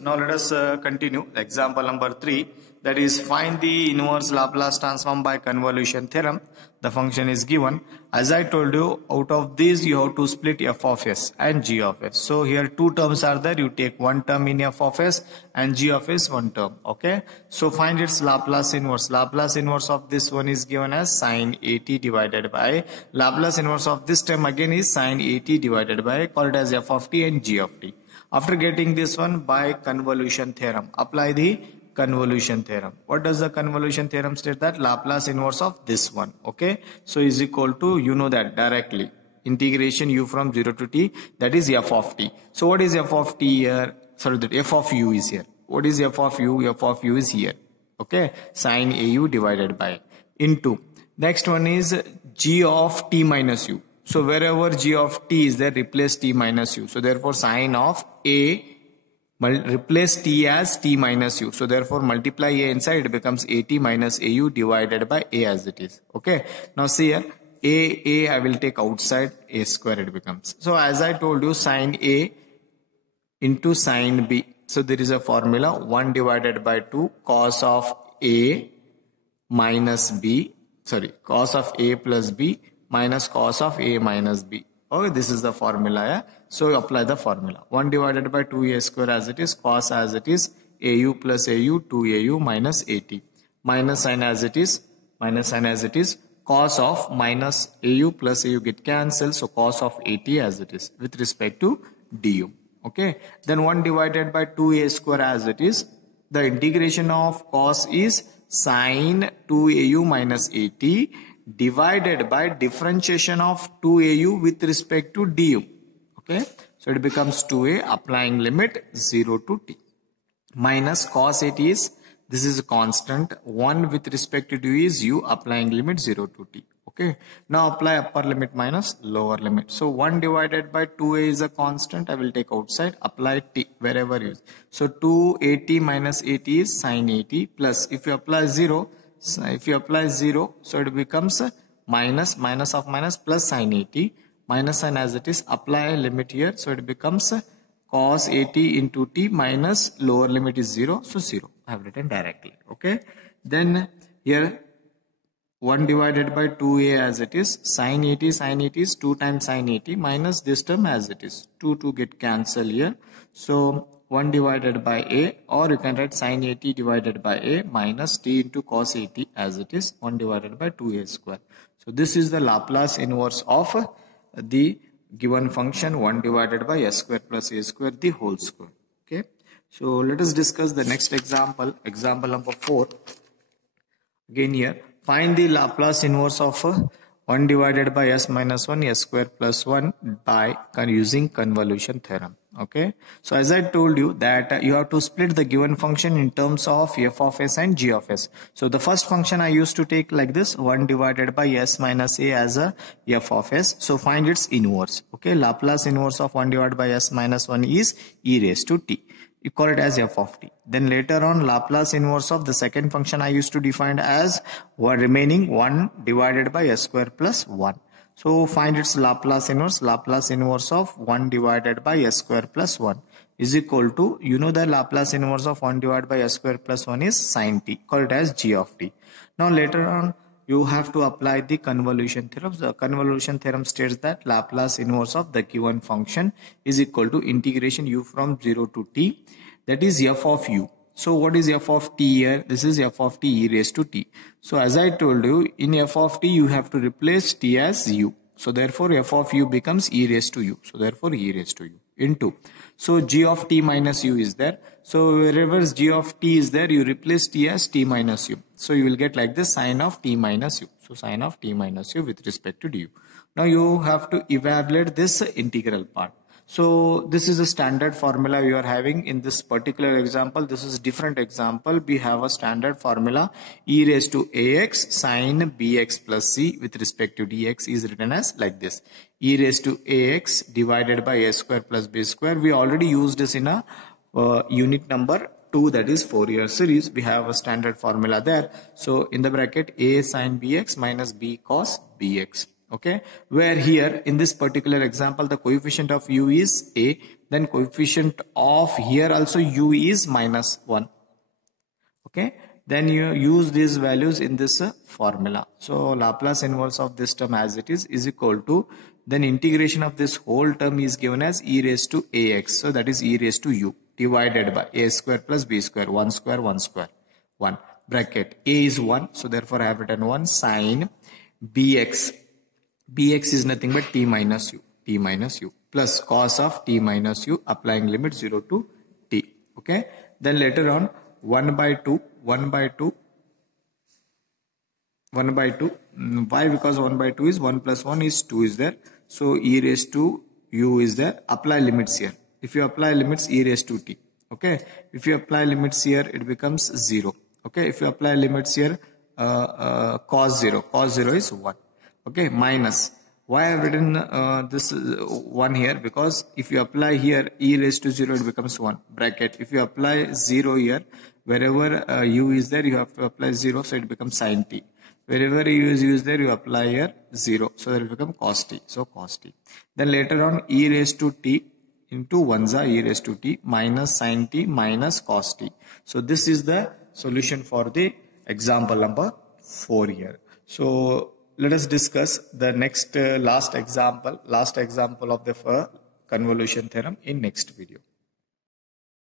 Now let us continue example number 3, that is find the inverse Laplace transform by convolution theorem. The function is given. As I told you, out of these you have to split f of s and g of s. So here two terms are there. You take one term in f of s and g of s one term. Okay. So find its Laplace inverse. Laplace inverse of this one is given as sin at divided by Laplace inverse of this term again is sin at divided by, call it as f of t and g of t. After getting this one by convolution theorem, apply the convolution theorem. What does the convolution theorem state? That Laplace inverse of this one, okay, so is equal to, you know that directly, integration u from 0 to t, that is f of t. So what is f of t here? Sorry, that f of u is here. What is f of u? F of u is here, okay, sin au divided by into. Next one is g of t minus u. So wherever g of t is there, replace t minus u. So therefore sin of a, replace t as t minus u. So therefore multiply a inside, it becomes at minus au divided by a as it is. Okay. Now see here, a I will take outside, a square it becomes. So as I told you, sin a into sin b. So there is a formula 1 divided by 2 cos of a minus b, sorry, cos of a plus b minus cos of a minus b. Okay, this is the formula. Yeah? So apply the formula. 1 divided by 2a square as it is, cos as it is, au plus au, 2au minus at. Minus sign as it is, cos of minus au plus au get cancelled. So cos of at as it is with respect to du. Okay. Then 1 divided by 2a square as it is. The integration of cos is sin 2au minus at divided by differentiation of 2au with respect to du. Okay, so it becomes 2a, applying limit 0 to t, minus cos at is, this is a constant, 1 with respect to du is u, applying limit 0 to t. Okay, now apply upper limit minus lower limit. So 1 divided by 2a is a constant, I will take outside, apply t wherever it is. So 2at minus at is sin at, plus if you apply 0, so it becomes minus of minus plus sin at, minus sign as it is, apply a limit here, so it becomes cos at into t minus lower limit is 0, so 0 I have written directly. Okay, then here 1 divided by 2a as it is, sin at is 2 times sin at minus this term as it is, 2 get cancelled here, so 1 divided by a, or you can write sin at divided by a minus t into cos at as it is, 1 divided by 2a square. So this is the Laplace inverse of the given function 1 divided by s square plus a square the whole square. Okay. So let us discuss the next example, example number 4. Again here, find the Laplace inverse of 1 divided by s minus 1 s square plus 1 by using convolution theorem. Okay, so as I told you that you have to split the given function in terms of f of s and g of s. So the first function I used to take like this, 1 divided by s minus a as a f of s. So find its inverse. Okay, Laplace inverse of 1 divided by s minus 1 is e raised to t. You call it as f of t. Then later on, Laplace inverse of the second function I used to define as remaining 1 divided by s square plus 1. So find its Laplace inverse of 1 divided by s square plus 1 is equal to, you know the Laplace inverse of 1 divided by s square plus 1 is sin t, call it as g of t. Now later on you have to apply the convolution theorem. The convolution theorem states that Laplace inverse of the given function is equal to integration u from 0 to t, that is f of u. So what is f of t here? This is f of t e raised to t. So as I told you, in f of t you have to replace t as u. So therefore f of u becomes e raised to u. So therefore e raised to u into. So g of t minus u is there. So wherever g of t is there, you replace t as t minus u. So you will get like this, sin of t minus u. So sin of t minus u with respect to du. Now you have to evaluate this integral part. So this is a standard formula we are having in this particular example. This is different example. We have a standard formula, e raised to ax sin bx plus c with respect to dx is written as like this, e raised to ax divided by a square plus b square. We already used this in a unit number 2, that is Fourier series. We have a standard formula there. So in the bracket, a sin bx minus b cos bx. Okay, where here in this particular example the coefficient of u is a, then coefficient of here also u is minus 1. Okay, then you use these values in this formula. So Laplace inverse of this term as it is equal to, then integration of this whole term is given as e raised to ax. So that is e raised to u divided by a square plus b square, 1 square 1 square 1 bracket. A is 1, so therefore I have written 1 sine bx. Bx is nothing but t minus u plus cos of t minus u, applying limit 0 to t. Okay, then later on 1 by 2. Why? Because 1 by 2 is 1 plus 1 is 2 is there. So e raised to u is there. Apply limits here. If you apply limits, e raised to t. Okay. If you apply limits here, it becomes 0. Okay. If you apply limits here, cos 0 is 1. Okay. Minus. Why I have written this 1 here? Because if you apply here e raised to 0, it becomes 1 bracket. If you apply 0 here, wherever u is there, you have to apply 0, so it becomes sin t. Wherever u is there, you apply here 0, so that will become cos t. So cos t. Then later on e raised to t into 1 e raised to t minus sin t minus cos t. So this is the solution for the example number 4 here. So let us discuss the next last example of the convolution theorem in next video.